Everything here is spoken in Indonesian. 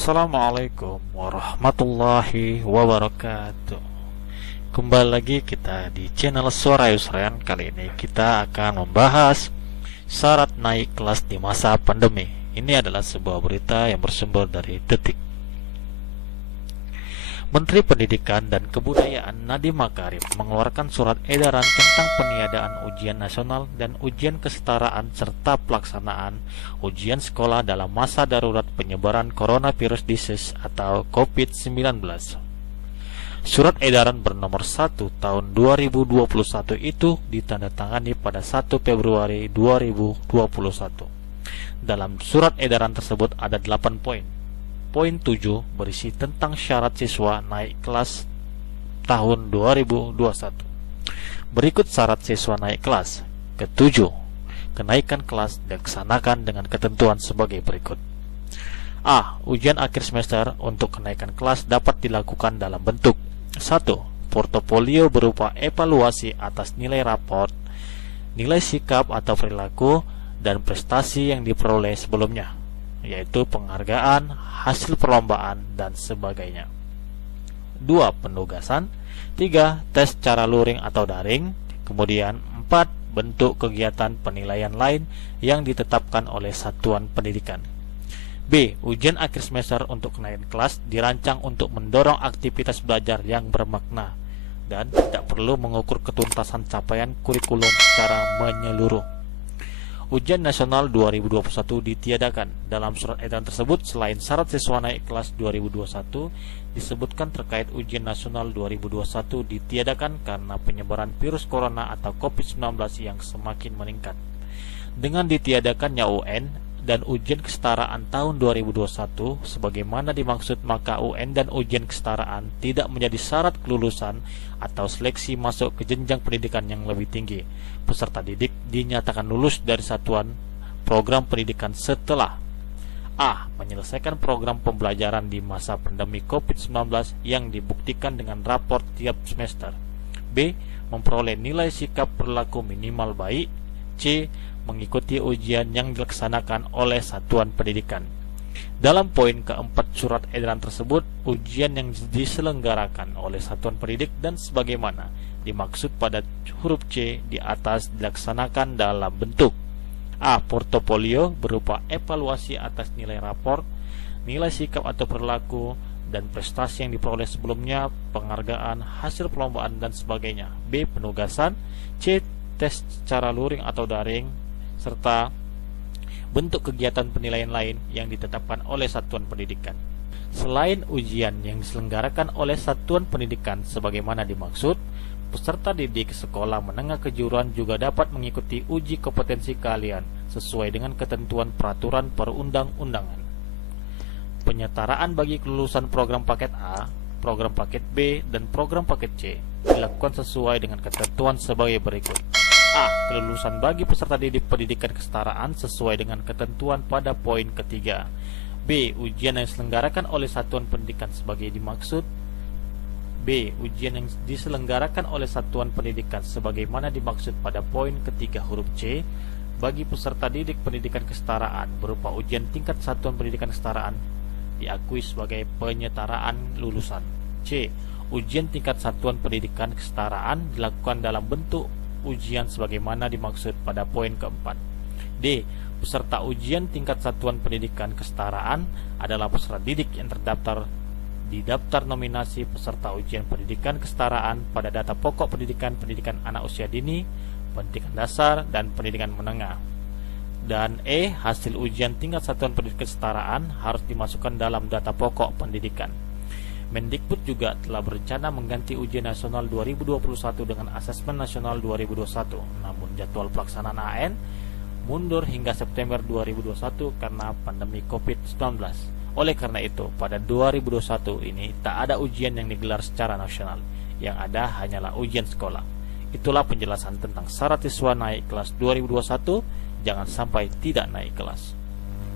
Assalamualaikum warahmatullahi wabarakatuh. Kembali lagi kita di channel Suara Yusran. Kali ini kita akan membahas syarat naik kelas di masa pandemi. Ini adalah sebuah berita yang bersumber dari Detik. Menteri Pendidikan dan Kebudayaan Nadiem Makarim mengeluarkan surat edaran tentang peniadaan ujian nasional dan ujian kesetaraan serta pelaksanaan ujian sekolah dalam masa darurat penyebaran coronavirus disease atau COVID-19. Surat edaran bernomor 1 tahun 2021 itu ditandatangani pada 1 Februari 2021. Dalam surat edaran tersebut ada 8 poin. Poin 7 berisi tentang syarat siswa naik kelas tahun 2021. Berikut syarat siswa naik kelas. Ketujuh, kenaikan kelas dilaksanakan dengan ketentuan sebagai berikut. A. Ujian akhir semester untuk kenaikan kelas dapat dilakukan dalam bentuk 1. Portofolio berupa evaluasi atas nilai raport, nilai sikap atau perilaku, dan prestasi yang diperoleh sebelumnya, yaitu penghargaan, hasil perlombaan, dan sebagainya. 2. Penugasan. 3. Tes secara luring atau daring. Kemudian 4. Bentuk kegiatan penilaian lain yang ditetapkan oleh satuan pendidikan. B. Ujian akhir semester untuk kenaikan kelas dirancang untuk mendorong aktivitas belajar yang bermakna dan tidak perlu mengukur ketuntasan capaian kurikulum secara menyeluruh. Ujian nasional 2021 ditiadakan. Dalam surat edaran tersebut, selain syarat siswa naik kelas 2021, disebutkan terkait ujian nasional 2021 ditiadakan karena penyebaran virus corona atau COVID-19 yang semakin meningkat. Dengan ditiadakannya UN dan ujian kesetaraan tahun 2021 sebagaimana dimaksud, maka UN dan ujian kesetaraan tidak menjadi syarat kelulusan atau seleksi masuk ke jenjang pendidikan yang lebih tinggi. Peserta didik dinyatakan lulus dari satuan program pendidikan setelah A. Menyelesaikan program pembelajaran di masa pandemi COVID-19 yang dibuktikan dengan raport tiap semester. B. Memperoleh nilai sikap perilaku minimal baik. C. Mengikuti ujian yang dilaksanakan oleh satuan pendidikan. Dalam poin keempat surat edaran tersebut, ujian yang diselenggarakan oleh satuan pendidik dan sebagaimana dimaksud pada huruf C di atas dilaksanakan dalam bentuk A. Portofolio berupa evaluasi atas nilai rapor, nilai sikap atau perilaku, dan prestasi yang diperoleh sebelumnya, penghargaan, hasil perlombaan, dan sebagainya. B. Penugasan. C. Tes secara luring atau daring, serta bentuk kegiatan penilaian lain yang ditetapkan oleh satuan pendidikan. Selain ujian yang diselenggarakan oleh satuan pendidikan sebagaimana dimaksud, peserta didik sekolah menengah kejuruan juga dapat mengikuti uji kompetensi keahlian sesuai dengan ketentuan peraturan perundang-undangan. Penyetaraan bagi kelulusan program paket A, program paket B, dan program paket C dilakukan sesuai dengan ketentuan sebagai berikut. A. Kelulusan bagi peserta didik pendidikan kesetaraan sesuai dengan ketentuan pada poin ketiga. B. Ujian yang diselenggarakan oleh satuan pendidikan sebagai dimaksud. B. Ujian yang diselenggarakan oleh satuan pendidikan sebagaimana dimaksud pada poin ketiga huruf C bagi peserta didik pendidikan kesetaraan berupa ujian tingkat satuan pendidikan kesetaraan diakui sebagai penyetaraan lulusan. C. Ujian tingkat satuan pendidikan kesetaraan dilakukan dalam bentuk ujian sebagaimana dimaksud pada poin keempat. D. Peserta ujian tingkat satuan pendidikan kesetaraan adalah peserta didik yang terdaftar di daftar nominasi peserta ujian pendidikan kesetaraan pada data pokok pendidikan anak usia dini, pendidikan dasar, dan pendidikan menengah. Dan E. Hasil ujian tingkat satuan pendidikan kesetaraan harus dimasukkan dalam data pokok pendidikan. Mendikbud juga telah berencana mengganti ujian nasional 2021 dengan asesmen nasional 2021. Namun jadwal pelaksanaan AN mundur hingga September 2021 karena pandemi COVID-19. Oleh karena itu, pada 2021 ini tak ada ujian yang digelar secara nasional. Yang ada hanyalah ujian sekolah. Itulah penjelasan tentang syarat siswa naik kelas 2021. Jangan sampai tidak naik kelas.